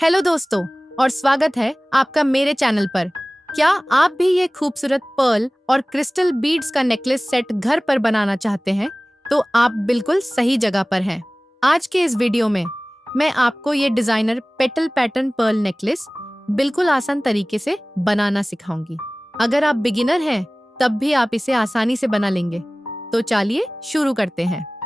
Hello दोस्तों और स्वागत है आपका मेरे चैनल पर। क्या आप भी ये खूबसूरत पर्ल और क्रिस्टल बीड्स का नेकलेस सेट घर पर बनाना चाहते हैं? तो आप बिल्कुल सही जगह पर हैं। आज के इस वीडियो में मैं आपको ये designer petal pattern Perl necklace बिल्कुल आसान तरीके से बनाना सिखाऊंगी। अगर आप बिगिनर हैं तब भी आप इसे आसानी से बना लेंगे। तो चलिए शुरू करते हैं।